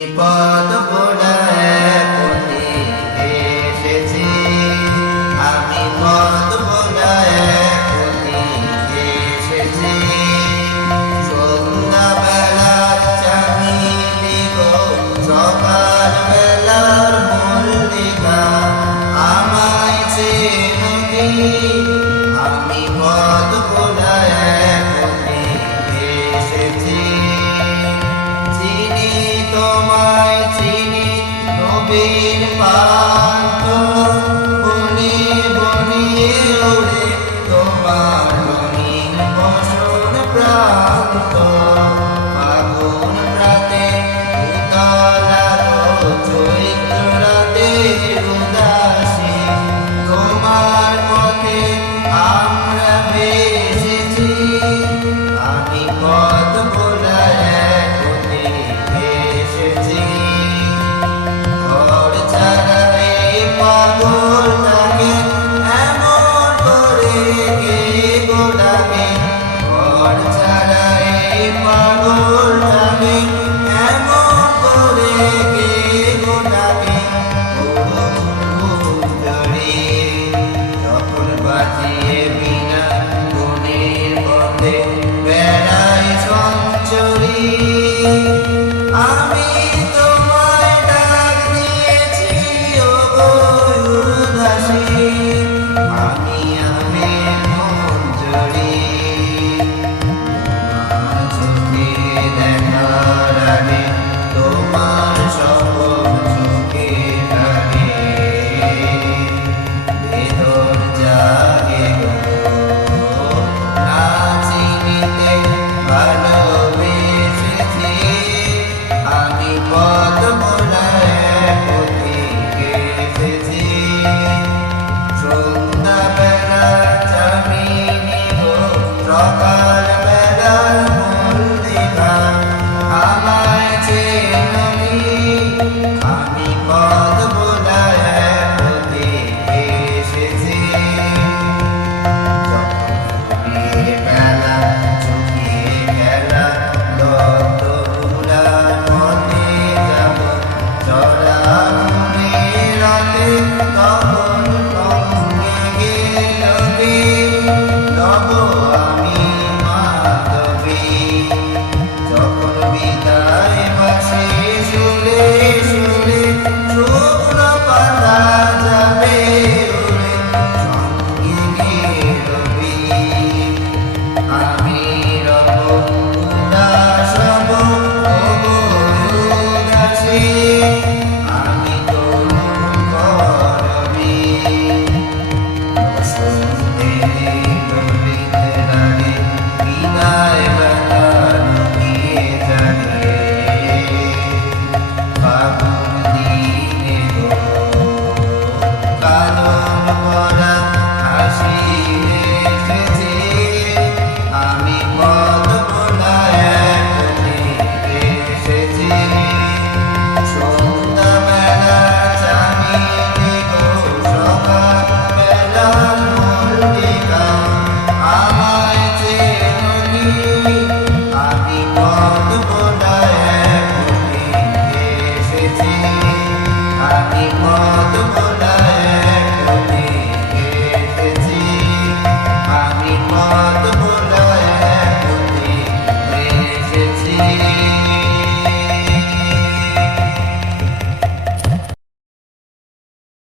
পদ বোলায় পথে এসেছি, আমি পদ বোলায় পথে এসেছি। সন্ধ্যাবেলা চাঁদনি গো সকাল বেলার মল্লিকা, আমায় চেনো কি? আমি পদ বোলায় পথে এসেছি। চিনি তোমায় চিনি নবীন পান্ত, বনে বনে ওড়ে তোমার রঙিন বসন প্রান্ত। ফাগুন রাতে উতলা গো চৈত্র রাতে উদাসী, তোমার পথে আমরা ভেসেছি। আমি পথ ভোলায় পথে এসেছি। ঘর ছাড়া এই পাগলটাকে এমন করে কে গো ডাকে? ঘর ছাড়া এই পাগলটাকে এমন করে কে গো ডাকে? যখন বাজিয়ে বিনা মনের পথে বেড়াই সঞ্চরী, আমি তোমায় ডাক দিয়েছি ও গো উদাসী। আমি মঞ্জরি তোমার চোখে দেখার আগে, তোমার স্বপ্ন চোখে লাগে ভেতর জাগে গো। না চিনিতে ভালোবেসেছি, আমি পথ ভোলায় পথে এসেছি। সন্ধ্যাবেলা চাঁদনি গো সকাল বেলার মল্লিকা, আমায় চেনো কি? আমি পথ ভোলায় পথে এসেছি। চোখে খেলা চোখে খেলা দত্ত ভুলার পথে যাব, চড়া ফুলে রাতে তখন সঙ্গে গেলবে লব আমি মাধবী। যখন বিদায় বাসে সুরে সুরে শুকনো পাতা যাবে উড়ে, সঙ্গে রবি আমি রব উদাস হব ও গো উদাসী।